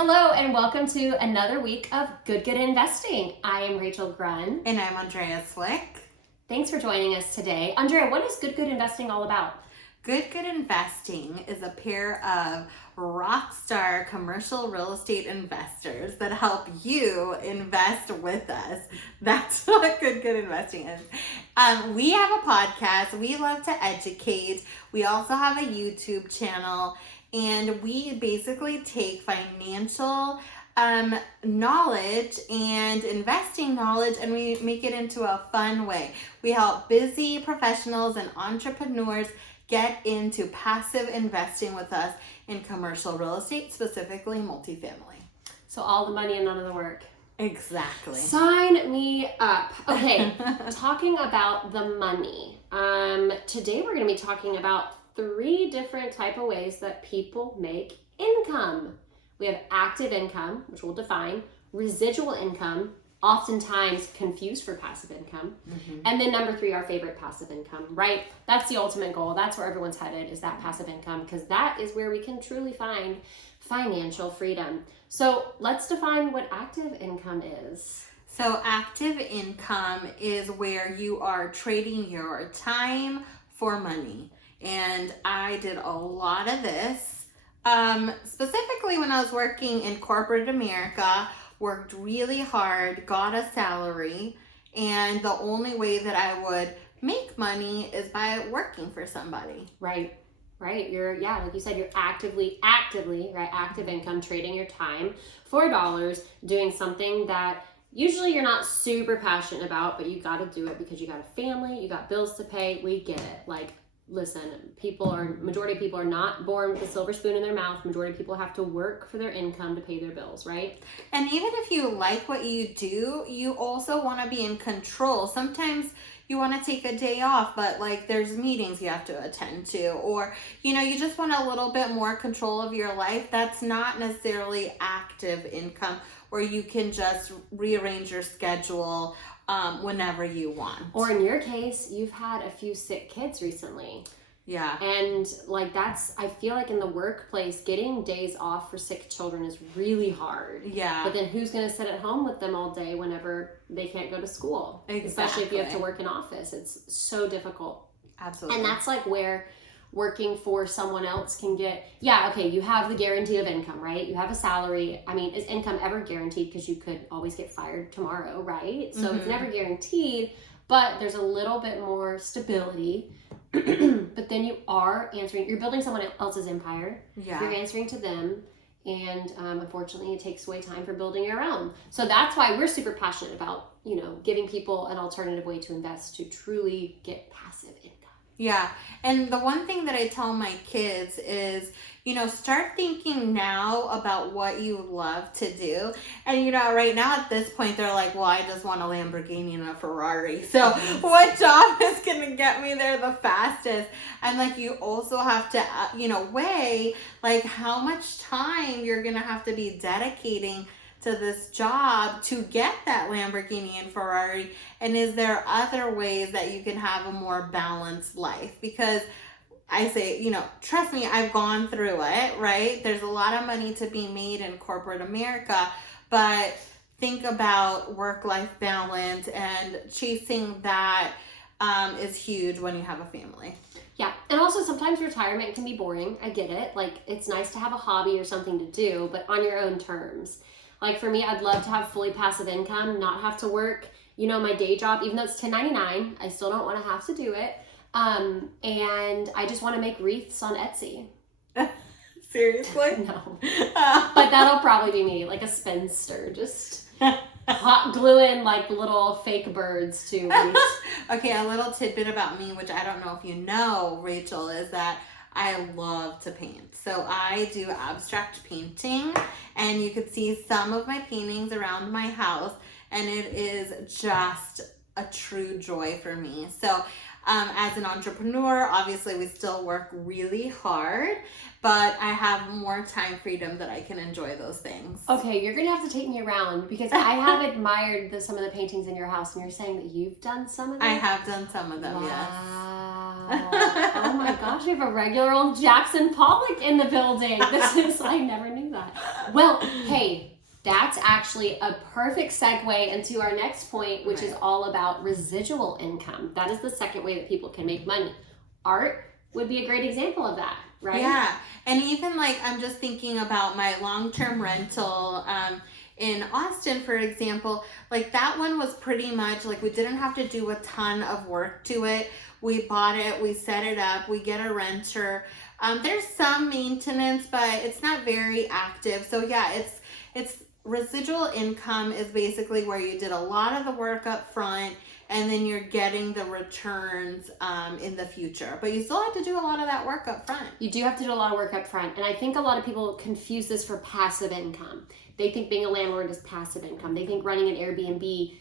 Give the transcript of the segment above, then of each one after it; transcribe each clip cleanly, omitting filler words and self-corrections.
Hello and welcome to another week of GoodGood Investing. I am Rachel Grunn. And I'm Andrea Cwik. Thanks for joining us today. Andrea, what is GoodGood Investing all about? GoodGood Investing is a pair of rock star commercial real estate investors that help you invest with us. That's what GoodGood Investing is. We have a podcast. We love to educate. We also have a YouTube channel. And we basically take financial knowledge and investing knowledge and we make it into a fun way. We help busy professionals and entrepreneurs get into passive investing with us in commercial real estate, specifically multifamily. So all the money and none of the work. Exactly. Sign me up. Okay, talking about the money. Today we're going to be talking about 3 different type of ways that people make income. We have active income, which we'll define, residual income, oftentimes confused for passive income, and then number 3, our favorite passive income, right? That's the ultimate goal. That's where everyone's headed, is that passive income, because that is where we can truly find financial freedom. So let's define what active income is. So active income is where you are trading your time for money. And I did a lot of this, specifically when I was working in corporate America, worked really hard, got a salary, and the only way that I would make money is by working for somebody. Right. You're, like you said, you're actively, right? Active income, trading your time for dollars, doing something that usually you're not super passionate about, but you got to do it because you got a family, you got bills to pay. We get it. Listen, majority of people are not born with a silver spoon in their mouth. Majority of people have to work for their income to pay their bills, right? And even if you like what you do, you also want to be in control. Sometimes you want to take a day off, but there's meetings you have to attend to, or, you just want a little bit more control of your life. That's not necessarily active income where you can just rearrange your schedule whenever you want. Or in your case, you've had a few sick kids recently. Yeah. And I feel like in the workplace, getting days off for sick children is really hard. Yeah. But then who's going to sit at home with them all day whenever they can't go to school? Exactly. Especially if you have to work in office. It's so difficult. Absolutely. And that's where working for someone else can get, you have the guarantee of income, right? You have a salary. I mean, is income ever guaranteed? Because you could always get fired tomorrow, right? So it's never guaranteed, but there's a little bit more stability. But then you're building someone else's empire. Yeah. You're answering to them. And unfortunately, it takes away time for building your own. So that's why we're super passionate about, giving people an alternative way to invest to truly get passive income. Yeah. And the one thing that I tell my kids is, start thinking now about what you love to do. And, right now at this point, they're like, well, I just want a Lamborghini and a Ferrari. So what job is going to get me there the fastest? And you also have to, weigh how much time you're going to have to be dedicating to this job to get that Lamborghini and Ferrari, and is there other ways that you can have a more balanced life? Because I say, trust me, I've gone through it, right? There's a lot of money to be made in corporate America, but think about work-life balance, and chasing that is huge when you have a family. Yeah, and also sometimes retirement can be boring. I get it. It's nice to have a hobby or something to do, but on your own terms. For me, I'd love to have fully passive income, not have to work, my day job, even though it's 1099, I still don't want to have to do it. And I just want to make wreaths on Etsy. Seriously? No. But that'll probably be me, a spinster, just hot gluing little fake birds to wreaths. Okay, a little tidbit about me, which I don't know if you know, Rachel, is that I love to paint. So I do abstract painting, and you could see some of my paintings around my house, and it is just a true joy for me. So as an entrepreneur, obviously we still work really hard, but I have more time freedom that I can enjoy those things. Okay, you're gonna have to take me around, because I have admired some of the paintings in your house, and you're saying that you've done some of them? I have done some of them, wow. yes. Oh my gosh, we have a regular old Jackson Pollock in the building. I never knew that. Well, hey, that's actually a perfect segue into our next point, which is all about residual income. That is the second way that people can make money. Art would be a great example of that, right? Yeah. And even like, I'm just thinking about my long-term rental in Austin, for example. Like that one was pretty much like we didn't have to do a ton of work to it. We bought it, we set it up, we get a renter. There's some maintenance, but it's not very active. So yeah, it's residual income is basically where you did a lot of the work up front and then you're getting the returns in the future. But you still have to do a lot of that work up front. You do have to do a lot of work up front. And I think a lot of people confuse this for passive income. They think being a landlord is passive income. They think running an Airbnb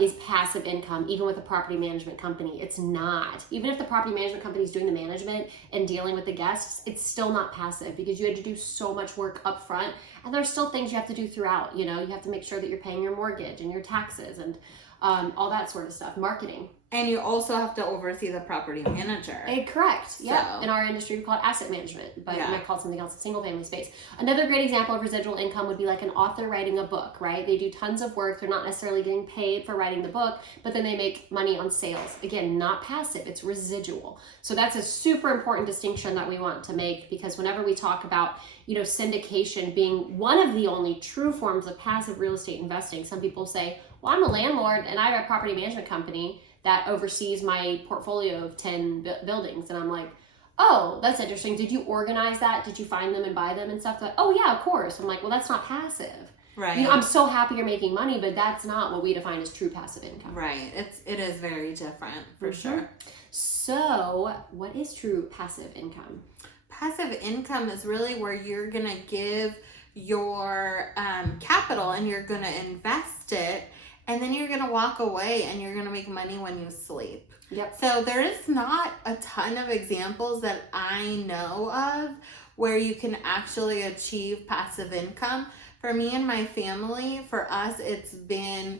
is passive income, even with a property management company. It's not. Even if the property management company is doing the management and dealing with the guests, it's still not passive because you had to do so much work up front. And there's still things you have to do throughout. You have to make sure that you're paying your mortgage and your taxes and all that sort of stuff, marketing. And you also have to oversee the property manager. Correct. Yeah. In our industry, we call it asset management, but you might call it something else, a single family space. Another great example of residual income would be like an author writing a book, right? They do tons of work. They're not necessarily getting paid for writing the book, but then they make money on sales. Again, not passive, it's residual. So that's a super important distinction that we want to make, because whenever we talk about, syndication being one of the only true forms of passive real estate investing, some people say, well, I'm a landlord and I have a property management company that oversees my portfolio of 10 buildings. And I'm like, oh, that's interesting. Did you organize that? Did you find them and buy them and stuff? Like, oh yeah, of course. I'm like, well, that's not passive. Right. I'm so happy you're making money, but that's not what we define as true passive income. Right. It is very different for sure. So what is true passive income? Passive income is really where you're going to give your capital and you're going to invest it. And then you're going to walk away and you're going to make money when you sleep. Yep. So there is not a ton of examples that I know of where you can actually achieve passive income. For me and my family, for us, it's been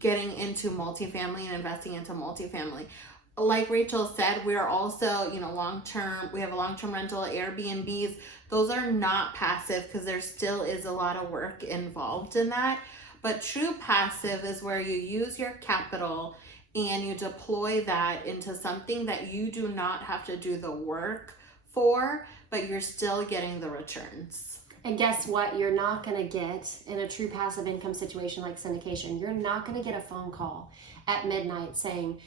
getting into multifamily and investing into multifamily. Like Rachel said, we are also, long-term, we have a long-term rental, Airbnbs. Those are not passive because there still is a lot of work involved in that. But true passive is where you use your capital and you deploy that into something that you do not have to do the work for, but you're still getting the returns. And guess what? You're not going to get in a true passive income situation like syndication. You're not going to get a phone call at midnight saying,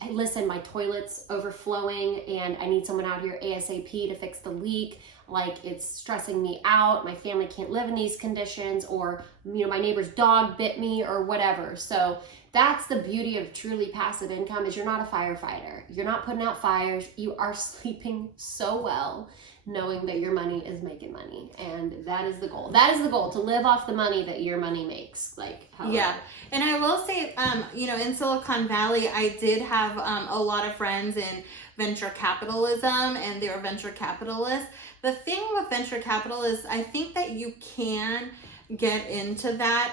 hey, listen, my toilet's overflowing and I need someone out here ASAP to fix the leak. Like, it's stressing me out. My family can't live in these conditions, or, my neighbor's dog bit me, or whatever. So that's the beauty of truly passive income, is you're not a firefighter. You're not putting out fires. You are sleeping so well, knowing that your money is making money. And that is the goal. That is the goal, to live off the money that your money makes. Yeah. And I will say, in Silicon Valley, I did have a lot of friends in venture capitalism, and they were venture capitalists. The thing with venture capital is I think that you can get into that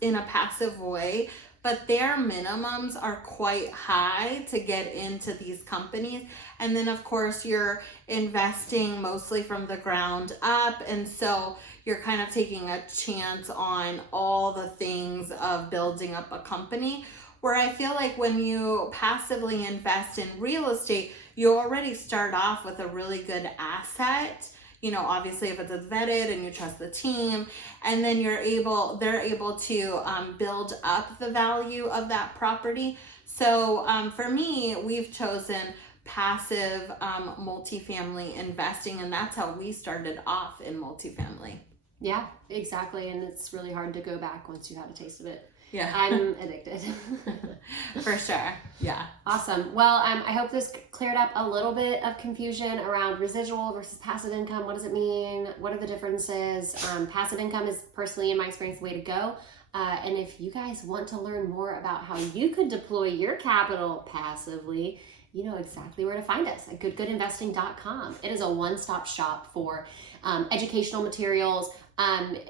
in a passive way, but their minimums are quite high to get into these companies. And then of course you're investing mostly from the ground up, and so you're kind of taking a chance on all the things of building up a company. Where I feel like when you passively invest in real estate, you already start off with a really good asset. Obviously if it's vetted and you trust the team, and then they're able to build up the value of that property. So for me, we've chosen passive multifamily investing, and that's how we started off in multifamily. Yeah, exactly. And it's really hard to go back once you have a taste of it. Yeah. I'm addicted. For sure. Yeah. Awesome. Well, I hope this cleared up a little bit of confusion around residual versus passive income. What does it mean? What are the differences? Passive income is, personally, in my experience, the way to go. And if you guys want to learn more about how you could deploy your capital passively, you know exactly where to find us at GoodGoodInvesting.com. It is a one-stop shop for educational materials,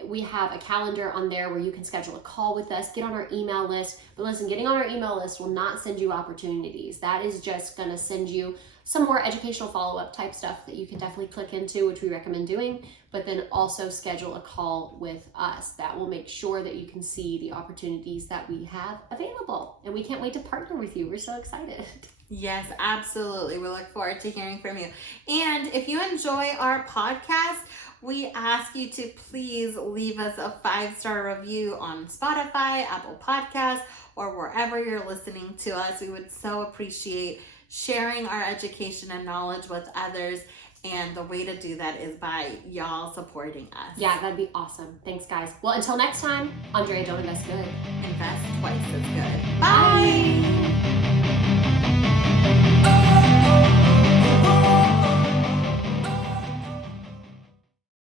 We have a calendar on there where you can schedule a call with us, get on our email list. But listen, getting on our email list will not send you opportunities. That is just going to send you some more educational follow-up type stuff that you can definitely click into, which we recommend doing, but then also schedule a call with us. That will make sure that you can see the opportunities that we have available. And we can't wait to partner with you. We're so excited. Yes, absolutely. We look forward to hearing from you. And if you enjoy our podcast, we ask you to please leave us a 5-star review on Spotify, Apple Podcasts, or wherever you're listening to us. We would so appreciate sharing our education and knowledge with others. And the way to do that is by y'all supporting us. Yeah, that'd be awesome. Thanks, guys. Well, until next time, Andrea, don't invest good. Invest twice as good. Bye.